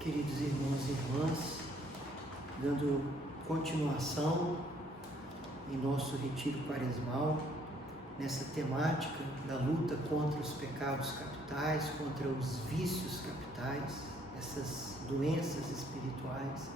Queridos irmãos e irmãs, dando continuação em nosso retiro quaresmal, nessa temática da luta contra os pecados capitais, contra os vícios capitais, essas doenças espirituais.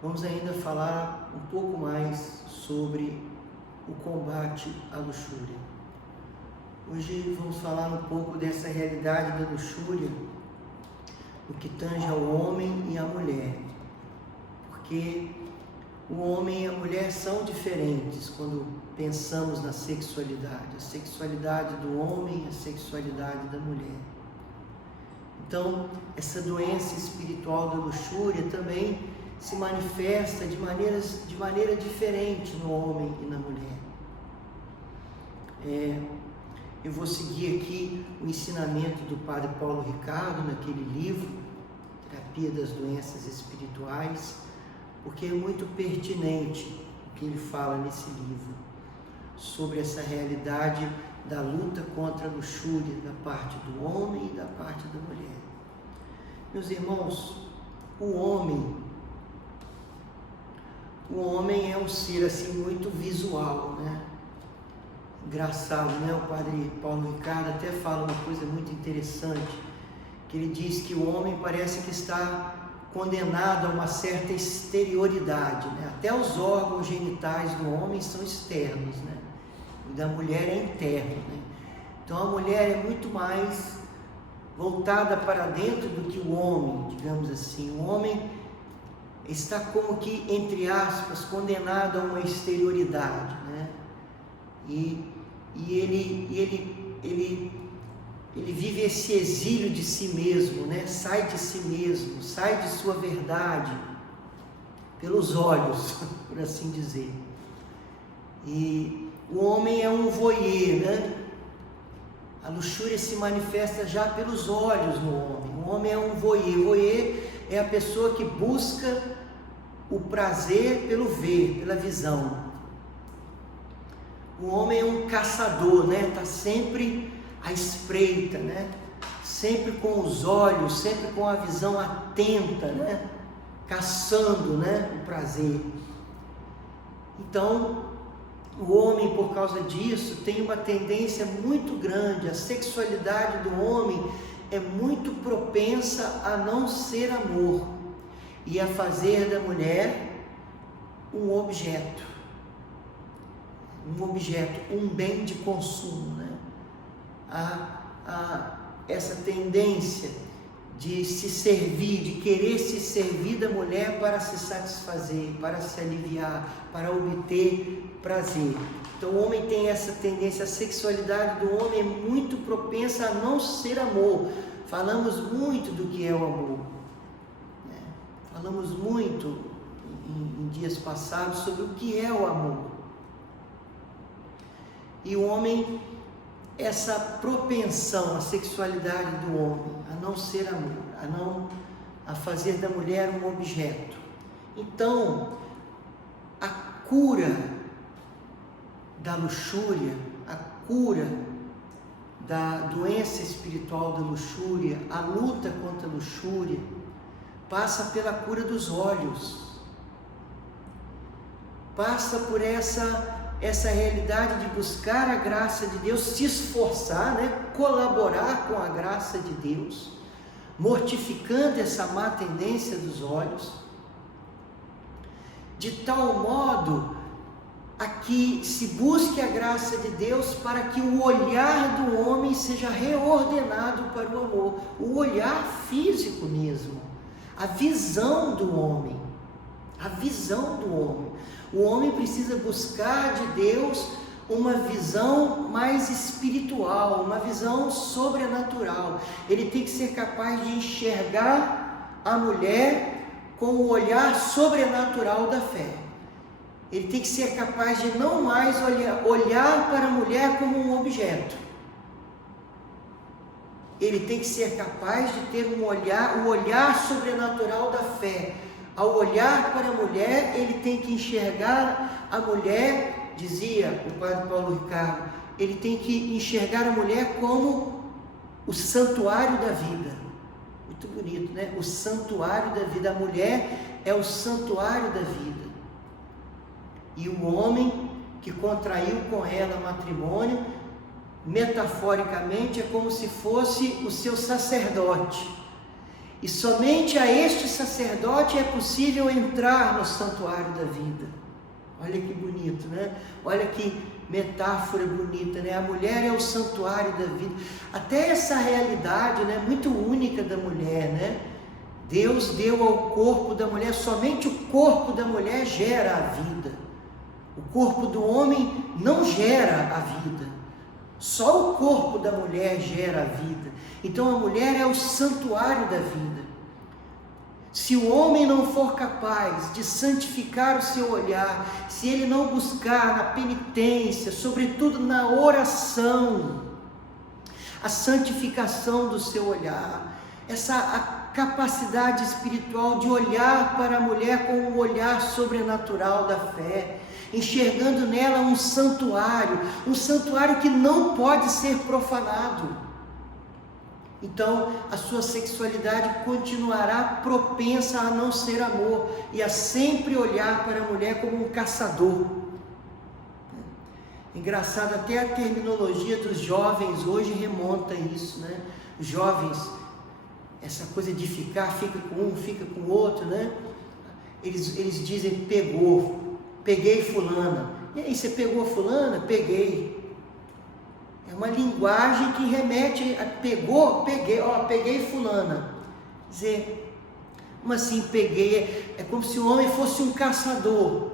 Vamos ainda falar um pouco mais sobre o combate à luxúria. Hoje vamos falar um pouco dessa realidade da luxúria, o que tange ao homem e à mulher, porque o homem e a mulher são diferentes quando pensamos na sexualidade, a sexualidade do homem e a sexualidade da mulher. Então, essa doença espiritual da luxúria também se manifesta de maneira diferente no homem e na mulher. Eu vou seguir aqui o ensinamento do Padre Paulo Ricardo naquele livro, Terapia das Doenças Espirituais, porque é muito pertinente o que ele fala nesse livro, sobre essa realidade da luta contra a luxúria da parte do homem e da parte da mulher. Meus irmãos, o homem é um ser assim muito visual, né? Engraçado, né? O Padre Paulo Ricardo até fala uma coisa muito interessante, que ele diz que o homem parece que está condenado a uma certa exterioridade, né? Até os órgãos genitais do homem são externos, né? O da mulher é interno, né? Então a mulher é muito mais voltada para dentro do que o homem, digamos assim. O homem está como que, entre aspas, condenado a uma exterioridade, né? Ele vive esse exílio de si mesmo, né? Sai de si mesmo, sai de sua verdade pelos olhos, por assim dizer. E o homem é um voyeur, né? A luxúria se manifesta já pelos olhos no homem. O homem é um voyeur. Voyeur é a pessoa que busca o prazer pelo ver, pela visão. O homem é um caçador, né? Está sempre à espreita, né? Sempre com os olhos, sempre com a visão atenta, né? Caçando, né? O prazer. Então, o homem, por causa disso, tem uma tendência muito grande. A sexualidade do homem é muito propensa a não ser amor e a fazer da mulher um objeto, um bem de consumo, né? Essa tendência de se servir, de querer se servir da mulher para se satisfazer, para se aliviar, para obter prazer. Então o homem tem essa tendência, a sexualidade do homem é muito propensa a não ser amor. Falamos muito do que é o amor, né? Falamos muito em dias passados sobre o que é o amor. E o homem, essa propensão, a sexualidade do homem, a não ser amor, a fazer da mulher um objeto. Então, a cura da luxúria, a cura da doença espiritual da luxúria, a luta contra a luxúria, passa pela cura dos olhos, passa por essa realidade de buscar a graça de Deus, se esforçar, né? Colaborar com a graça de Deus, mortificando essa má tendência dos olhos, de tal modo a que se busque a graça de Deus para que o olhar do homem seja reordenado para o amor, o olhar físico mesmo, a visão do homem, O homem precisa buscar de Deus uma visão mais espiritual, uma visão sobrenatural. Ele tem que ser capaz de enxergar a mulher com o olhar sobrenatural da fé. Ele tem que ser capaz de não mais olhar para a mulher como um objeto. Ele tem que ser capaz de ter o olhar sobrenatural da fé. Ao olhar para a mulher, ele tem que enxergar a mulher, dizia o Padre Paulo Ricardo, ele tem que enxergar a mulher como o santuário da vida, o Muito bonito, né? O santuário da vida. A mulher é o santuário da vida. E o homem que contraiu com ela matrimônio, metaforicamente, é como se fosse o seu sacerdote. E somente a este sacerdote é possível entrar no santuário da vida. Olha que bonito, né? Olha que metáfora bonita, né? A mulher é o santuário da vida. Até essa realidade, né, muito única da mulher, né? Deus deu ao corpo da mulher, somente o corpo da mulher gera a vida. O corpo do homem não gera a vida. Só o corpo da mulher gera a vida. Então a mulher é o santuário da vida. Se o homem não for capaz de santificar o seu olhar, se ele não buscar na penitência, sobretudo na oração, a santificação do seu olhar, a capacidade espiritual de olhar para a mulher com um olhar sobrenatural da fé, enxergando nela um santuário que não pode ser profanado. Então a sua sexualidade continuará propensa a não ser amor e a sempre olhar para a mulher como um caçador. Engraçado, até a terminologia dos jovens hoje remonta a isso, né? Os jovens, essa coisa de fica com um, fica com o outro, né? Eles dizem peguei fulana. E aí, você pegou fulana? Peguei. É uma linguagem que remete a peguei fulana. Quer dizer, como assim peguei? É como se o homem fosse um caçador.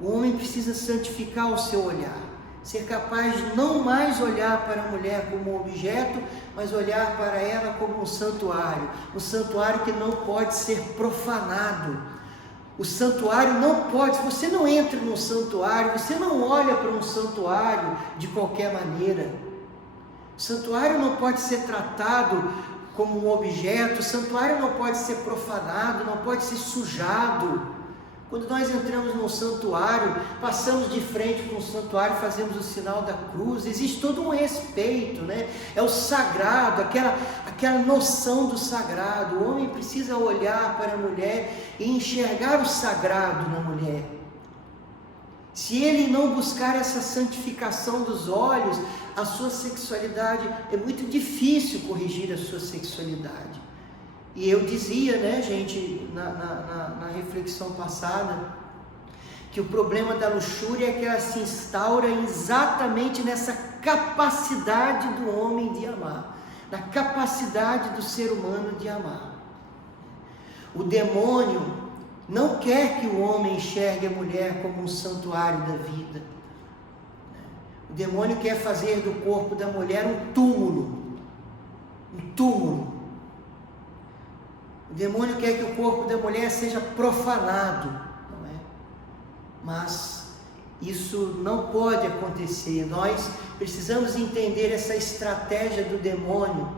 O homem precisa santificar o seu olhar, ser capaz de não mais olhar para a mulher como um objeto, mas olhar para ela como um santuário que não pode ser profanado. O santuário não pode, se você não entra num santuário, você não olha para um santuário de qualquer maneira. O santuário não pode ser tratado como um objeto, o santuário não pode ser profanado, não pode ser sujado. Quando nós entramos num santuário, passamos de frente para um santuário, fazemos o sinal da cruz, existe todo um respeito, né? É o sagrado, aquela noção do sagrado. O homem precisa olhar para a mulher e enxergar o sagrado na mulher. Se ele não buscar essa santificação dos olhos, a sua sexualidade, é muito difícil corrigir a sua sexualidade. E eu dizia, né, gente, na reflexão passada, que o problema da luxúria é que ela se instaura exatamente nessa capacidade do homem de amar, na capacidade do ser humano de amar. O demônio não quer que o homem enxergue a mulher como um santuário da vida. O demônio quer fazer do corpo da mulher um túmulo. O demônio quer que o corpo da mulher seja profanado, não é? Mas isso não pode acontecer. Nós precisamos entender essa estratégia do demônio,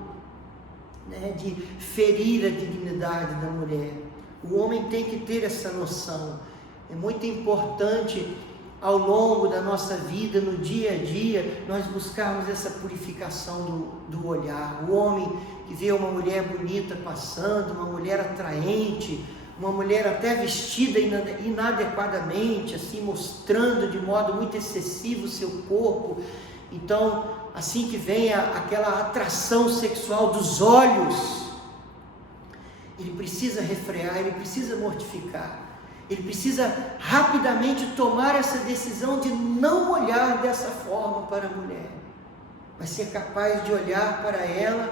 né, de ferir a dignidade da mulher. O homem tem que ter essa noção. É muito importante, ao longo da nossa vida, no dia a dia, nós buscarmos essa purificação do olhar. O homem que vê uma mulher bonita passando, uma mulher atraente, uma mulher até vestida inadequadamente, assim, mostrando de modo muito excessivo o seu corpo. Então, assim que vem aquela atração sexual dos olhos, ele precisa refrear, ele precisa mortificar. Ele precisa rapidamente tomar essa decisão de não olhar dessa forma para a mulher, mas ser capaz de olhar para ela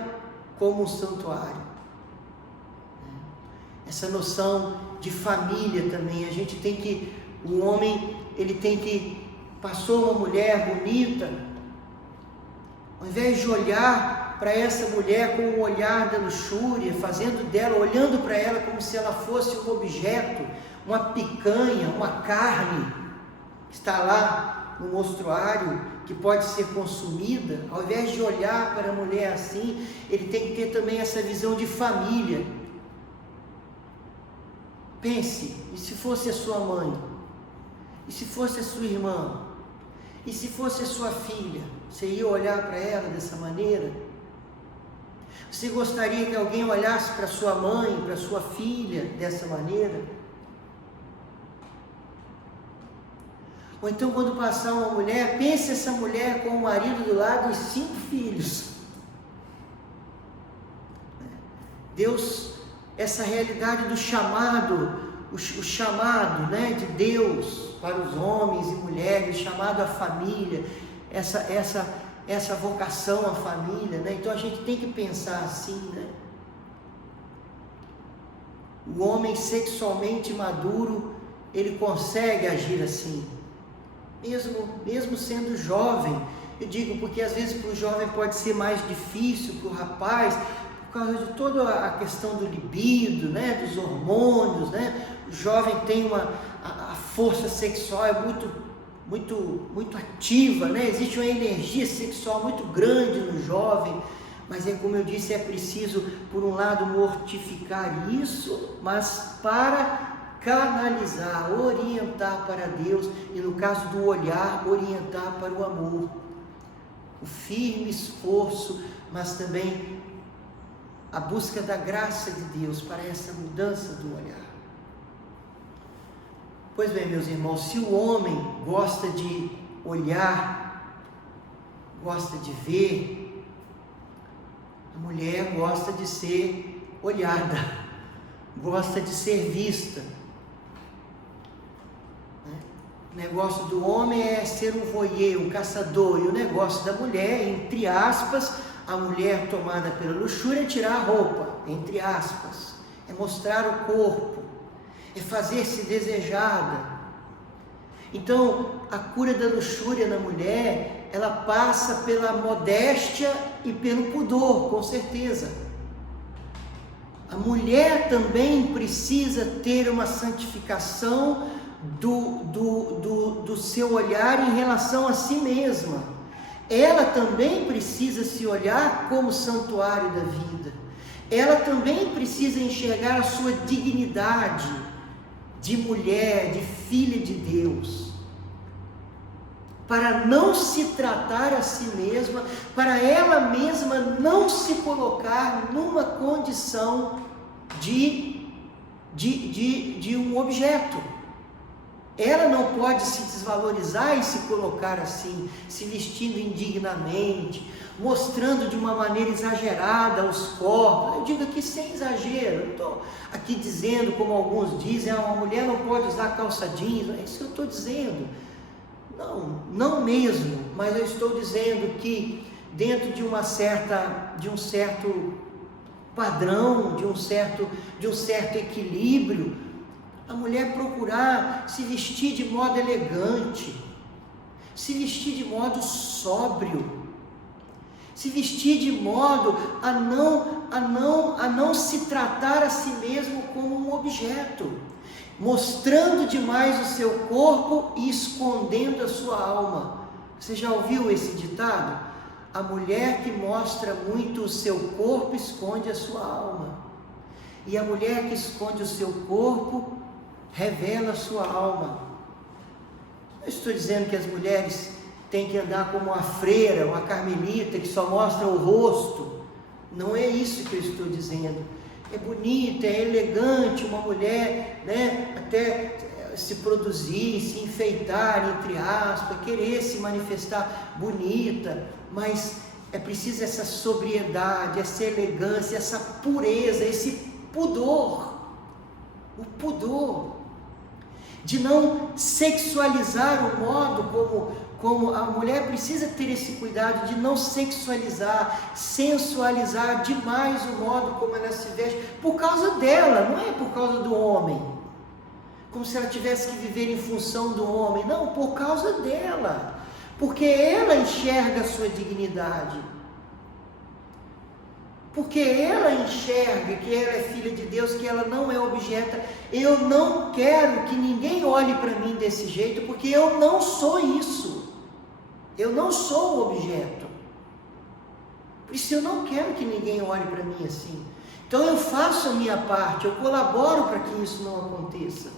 como um santuário. Essa noção de família também, o homem, ele tem que, passou uma mulher bonita, ao invés de olhar para essa mulher com o olhar da luxúria, fazendo dela, olhando para ela como se ela fosse um objeto, uma picanha, uma carne, que está lá no mostruário, que pode ser consumida, ao invés de olhar para a mulher assim, ele tem que ter também essa visão de família. Pense, e se fosse a sua mãe? E se fosse a sua irmã? E se fosse a sua filha? Você ia olhar para ela dessa maneira? Você gostaria que alguém olhasse para sua mãe, para sua filha dessa maneira? Ou então, quando passar uma mulher, pense essa mulher com o marido do lado e 5 filhos. Deus, essa realidade do chamado, o chamado, né, de Deus para os homens e mulheres, chamado à família, essa vocação à família, né? Então a gente tem que pensar assim, né? O homem sexualmente maduro, ele consegue agir assim, mesmo sendo jovem. Eu digo porque às vezes para o jovem pode ser mais difícil, para o rapaz, por causa de toda a questão do libido, né, dos hormônios, né? O jovem tem a força sexual é muito ativa, né? Existe uma energia sexual muito grande no jovem, mas como eu disse, é preciso, por um lado, mortificar isso, mas para canalizar, orientar para Deus, e no caso do olhar, orientar para o amor, o firme esforço, mas também a busca da graça de Deus para essa mudança do olhar. Pois bem, meus irmãos, se o homem gosta de olhar, gosta de ver, a mulher gosta de ser olhada, gosta de ser vista. O negócio do homem é ser um voyeur, um caçador, e o negócio da mulher, entre aspas, a mulher tomada pela luxúria é tirar a roupa, entre aspas, é mostrar o corpo, é fazer-se desejada. Então, a cura da luxúria na mulher, ela passa pela modéstia e pelo pudor, com certeza. A mulher também precisa ter uma santificação do seu olhar em relação a si mesma. Ela também precisa se olhar como santuário da vida. Ela também precisa enxergar a sua dignidade de mulher, de filha de Deus, para não se tratar a si mesma, para ela mesma não se colocar numa condição de um objeto. Ela não pode se desvalorizar e se colocar assim, se vestindo indignamente, mostrando de uma maneira exagerada os corpos. Eu digo aqui sem exagero, eu não estou aqui dizendo, como alguns dizem, uma mulher não pode usar calça jeans, não é isso que eu estou dizendo. Não mesmo, mas eu estou dizendo que dentro de um certo padrão, de um certo equilíbrio, a mulher procurar se vestir de modo elegante, se vestir de modo sóbrio, se vestir de modo a não se tratar a si mesmo como um objeto, mostrando demais o seu corpo e escondendo a sua alma. Você já ouviu esse ditado? A mulher que mostra muito o seu corpo esconde a sua alma, e a mulher que esconde o seu corpo revela a sua alma. Eu estou dizendo que as mulheres têm que andar como uma freira, uma carmelita, que só mostra o rosto. Não é isso que eu estou dizendo. É bonita, é elegante uma mulher, né, até se produzir, se enfeitar, entre aspas, querer se manifestar bonita, mas é preciso essa sobriedade, essa elegância, essa pureza, esse pudor, o pudor, de não sexualizar o modo como a mulher precisa ter esse cuidado de não sexualizar, sensualizar demais o modo como ela se veste, por causa dela, não é por causa do homem, como se ela tivesse que viver em função do homem, não, por causa dela, porque ela enxerga a sua dignidade, porque ela enxerga que ela é filha de Deus, que ela não é objeto. Eu não quero que ninguém olhe para mim desse jeito, porque eu não sou isso, eu não sou o objeto, por isso eu não quero que ninguém olhe para mim assim. Então eu faço a minha parte, eu colaboro para que isso não aconteça.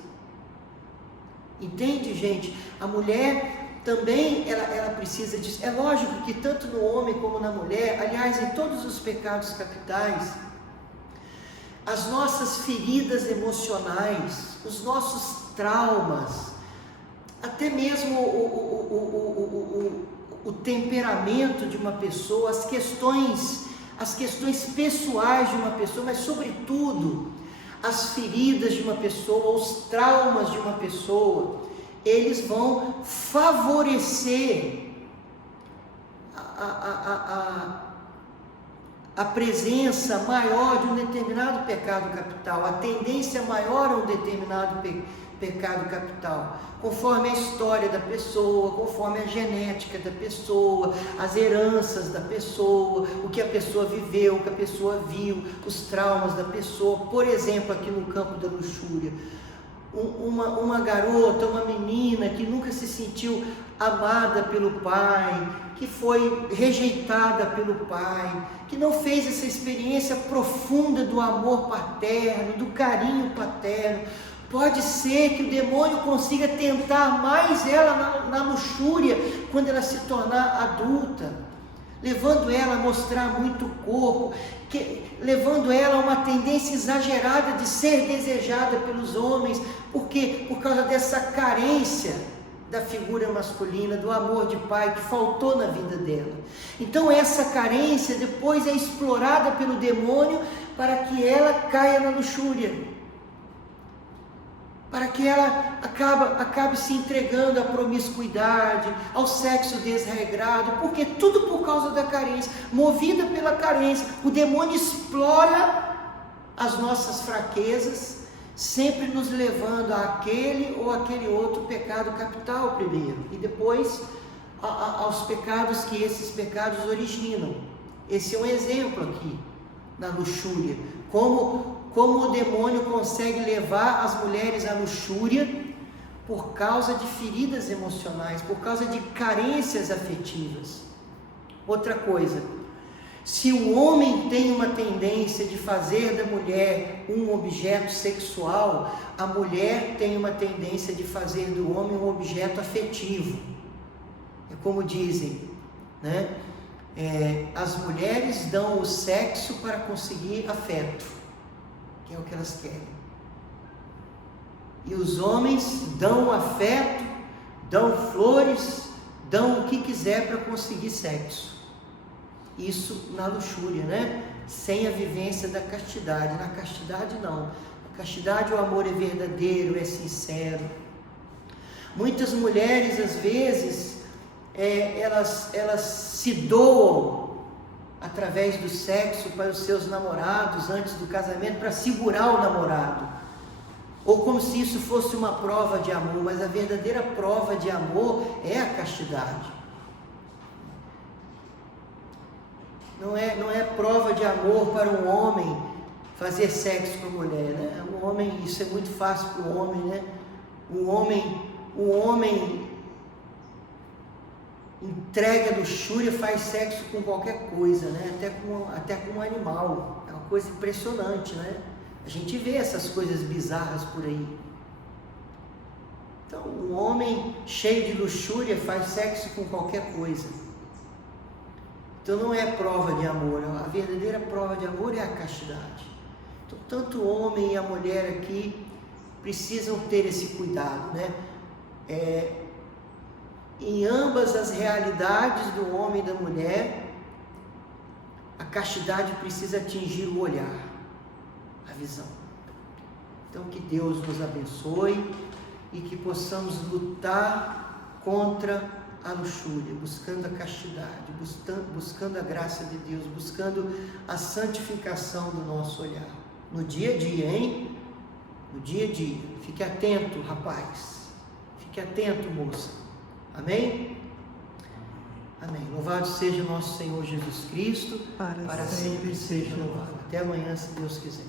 Entende, gente? A mulher, também ela precisa disso. É lógico que tanto no homem como na mulher, aliás, em todos os pecados capitais, as nossas feridas emocionais, os nossos traumas, até mesmo o temperamento de uma pessoa, as questões pessoais de uma pessoa, mas sobretudo as feridas de uma pessoa, os traumas de uma pessoa, eles vão favorecer a presença maior de um determinado pecado capital, a tendência maior a um determinado pecado capital, conforme a história da pessoa, conforme a genética da pessoa, as heranças da pessoa, o que a pessoa viveu, o que a pessoa viu, os traumas da pessoa. Por exemplo, aqui no campo da luxúria, uma garota, uma menina que nunca se sentiu amada pelo pai, que foi rejeitada pelo pai, que não fez essa experiência profunda do amor paterno, do carinho paterno. Pode ser que o demônio consiga tentar mais ela na luxúria quando ela se tornar adulta, levando ela a mostrar muito corpo, levando ela a uma tendência exagerada de ser desejada pelos homens. Por quê? Por causa dessa carência da figura masculina, do amor de pai que faltou na vida dela. Então essa carência depois é explorada pelo demônio para que ela caia na luxúria, para que ela acabe se entregando à promiscuidade, ao sexo desregrado, porque tudo por causa da carência, movida pela carência. O demônio explora as nossas fraquezas, sempre nos levando àquele ou aquele outro pecado capital primeiro, e depois aos pecados que esses pecados originam. Esse é um exemplo aqui, na luxúria, como o demônio consegue levar as mulheres à luxúria por causa de feridas emocionais, por causa de carências afetivas. Outra coisa, se o homem tem uma tendência de fazer da mulher um objeto sexual, a mulher tem uma tendência de fazer do homem um objeto afetivo. É como dizem, né? As mulheres dão o sexo para conseguir afeto, que é o que elas querem. E os homens dão afeto, dão flores, dão o que quiser para conseguir sexo. Isso na luxúria, né? Sem a vivência da castidade. Na castidade não. Na castidade o amor é verdadeiro, é sincero. Muitas mulheres, às vezes, elas se doam através do sexo para os seus namorados antes do casamento, para segurar o namorado, ou como se isso fosse uma prova de amor. Mas a verdadeira prova de amor é a castidade. Não é prova de amor para um homem fazer sexo com a mulher, né? O homem, isso é muito fácil para o homem, né? O homem entrega a luxúria, faz sexo com qualquer coisa, né? Até com um animal. É uma coisa impressionante, né? A gente vê essas coisas bizarras por aí. Então, um homem cheio de luxúria faz sexo com qualquer coisa. Então não é prova de amor. A verdadeira prova de amor é a castidade. Então, tanto o homem e a mulher aqui precisam ter esse cuidado, né? Em ambas as realidades do homem e da mulher, a castidade precisa atingir o olhar, a visão. Então que Deus nos abençoe e que possamos lutar contra a luxúria, buscando a castidade, buscando a graça de Deus, buscando a santificação do nosso olhar. No dia a dia, hein? No dia a dia. Fique atento, rapaz. Fique atento, moça. Amém? Amém. Louvado seja o nosso Senhor Jesus Cristo, para sempre seja louvado. Até amanhã, se Deus quiser.